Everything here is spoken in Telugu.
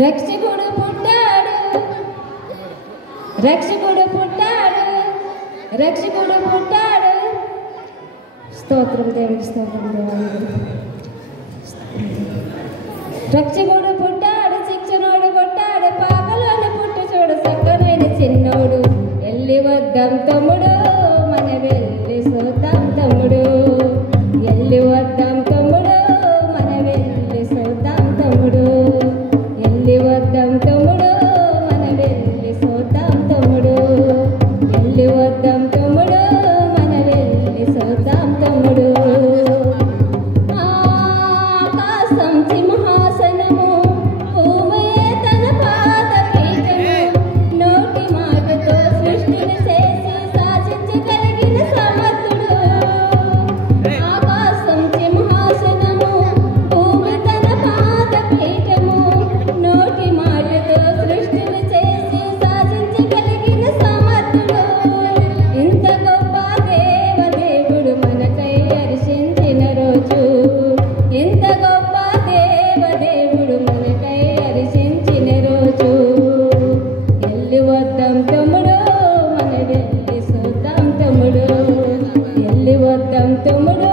రక్షకుడు పుట్టాడు, రక్షకుడు పుట్టాడు, రక్షకుడు పుట్టాడు. స్తోత్రం దేవునికి, స్తోత్రం దేవునికి. రక్షకుడు పుట్టాడు, శిక్షణోడు కొట్టాడు, పాపలోని పుట్టు చూడు చక్కనైన చిన్నోడు. ఎల్లి వద్దాం తమ్ముడు, మన వెళ్ళి చూద్దాం తమ్ముడు, ఎల్లి వద్దాం తమ్ముడు, మన వెళ్ళి చూద్దాం తమ్ముడు, ఎల్లి వద్దాం తమ్ముడు, మన వెళ్ళి చూద్దాం తమ్ముడు, ఎల్లి వద్దాం తమ్ముడు, మన వెళ్ళి చూద్దాం తమ్ముడు. ఆకాశం సింహాసనము, భూమియే తన పాదపీఠము, నోటి మాటతో సృష్టిని చేసి శాసించగలిగిన సమర్థుడు. ఆకాశం సింహాసనము, భూమి తన పాదపీఠము, నోటి మాటతో సృష్టిని చేసి శాసించగలిగిన సమర్థుడు. ఇంత గొప్ప దేవదేవుడు మనకై హర్షించిన రోజు, ఇంత గొప్ప దేవదేవుడు మనకై హర్షించిన రోజు. ఎల్లి వద్దాం తమ్ముడు, మన వెళ్ళి చూద్దాం తమ్ముడు, ఎల్లి వద్దాం తమ్ముడు,